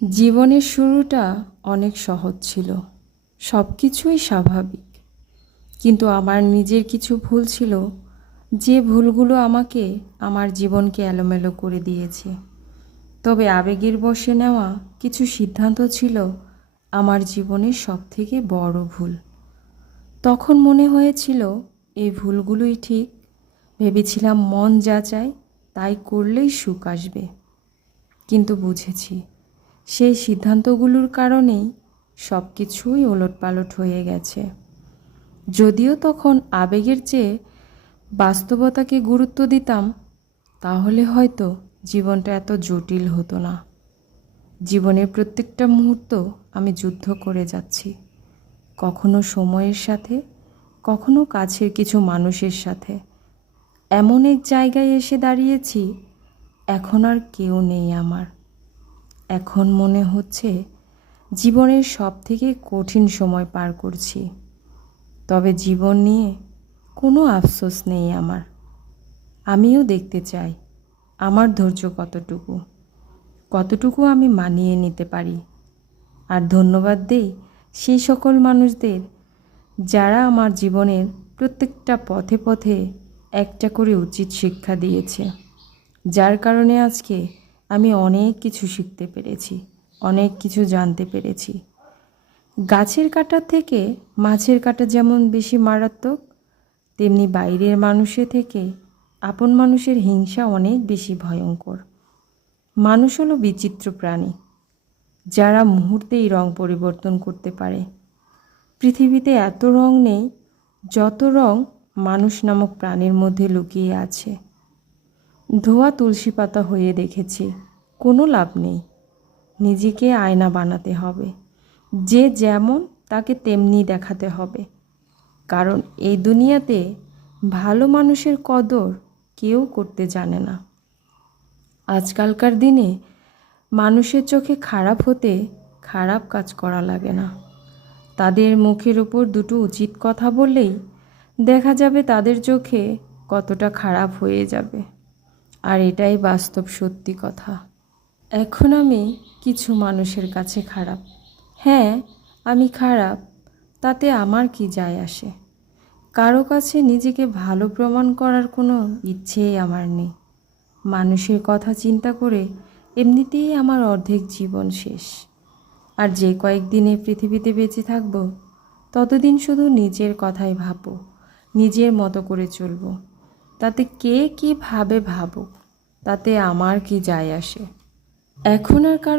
জীবনের শুরুটা অনেক সহজ ছিল, সব কিছুই স্বাভাবিক। কিন্তু আমার নিজের কিছু ভুল ছিল, যে ভুলগুলো আমাকে আমার জীবনকে এলোমেলো করে দিয়েছে। তবে আবেগের বশে নেওয়া কিছু সিদ্ধান্ত ছিল আমার জীবনের সবথেকে বড় ভুল। তখন মনে হয়েছিল এই ভুলগুলোই ঠিক। ভেবেছিলাম মন যা চায় তাই করলেই সুখ আসবে। কিন্তু বুঝেছি সেই সিদ্ধান্তগুলোর কারণেই সব কিছুই ওলটপালট হয়ে গেছে। যদিও তখন আবেগের চেয়ে বাস্তবতাকে গুরুত্ব দিতাম, তাহলে হয়তো জীবনটা এত জটিল হতো না। জীবনের প্রত্যেকটা মুহূর্ত আমি যুদ্ধ করে যাচ্ছি, কখনো সময়ের সাথে, কখনো কাছের কিছু মানুষের সাথে। এমন এক জায়গায় এসে দাঁড়িয়েছি, এখন আর কেউ নেই আমার। এখন মনে হচ্ছে জীবনের সবথেকে কঠিন সময় পার করছি। তবে জীবন নিয়ে কোনো আফসোস নেই আমার। আমিও দেখতে চাই আমার ধৈর্য কতটুকু আমি মানিয়ে নিতে পারি। আর ধন্যবাদ দেই সেই সকল মানুষদের যারা আমার জীবনের প্রত্যেকটা পথে পথে একটা করে উচিত শিক্ষা দিয়েছে, যার কারণে আজকে আমি অনেক কিছু শিখতে পেরেছি, অনেক কিছু জানতে পেরেছি। গাছের কাঁটা থেকে মাছের কাঁটা যেমন বেশি মারাত্মক, তেমনি বাইরের মানুষের থেকে আপন মানুষের হিংসা অনেক বেশি ভয়ঙ্কর। মানুষ হলো বিচিত্র প্রাণী, যারা মুহূর্তেই রং পরিবর্তন করতে পারে। পৃথিবীতে এত রং নেই যত রং মানুষ নামক প্রাণীর মধ্যে লুকিয়ে আছে। ধোয়া তুলসী পাতা হয়ে দেখেছি, কোনো লাভ নেই। নিজেকে আয়না বানাতে হবে, যে যেমন তাকে তেমনি দেখাতে হবে। কারণ এই দুনিয়াতে ভালো মানুষের কদর কেউ করতে জানে না। আজকালকার দিনে মানুষের চোখে খারাপ হতে খারাপ কাজ করা লাগে না। তাদের মুখের উপর দুটো উচিত কথা বললেই দেখা যাবে তাদের চোখে কতটা খারাপ হয়ে যাবে। আর এটাই বাস্তব সত্যি কথা। এখন আমি কিছু মানুষের কাছে খারাপ। হ্যাঁ, আমি খারাপ, তাতে আমার কি যায় আসে? কারো কাছে নিজেকে ভালো প্রমাণ করার কোনো ইচ্ছেই আমার নেই। মানুষের কথা চিন্তা করে এমনিতেই আমার অর্ধেক জীবন শেষ। আর যে কয়েকদিনে পৃথিবীতে বেঁচে থাকব, ততদিন শুধু নিজের কথাই ভাবো, নিজের মতো করে চলবো। তাতে কে কী ভাবে ভাবুক, তাতে আমার কি যায় আসে? এখন আর কারো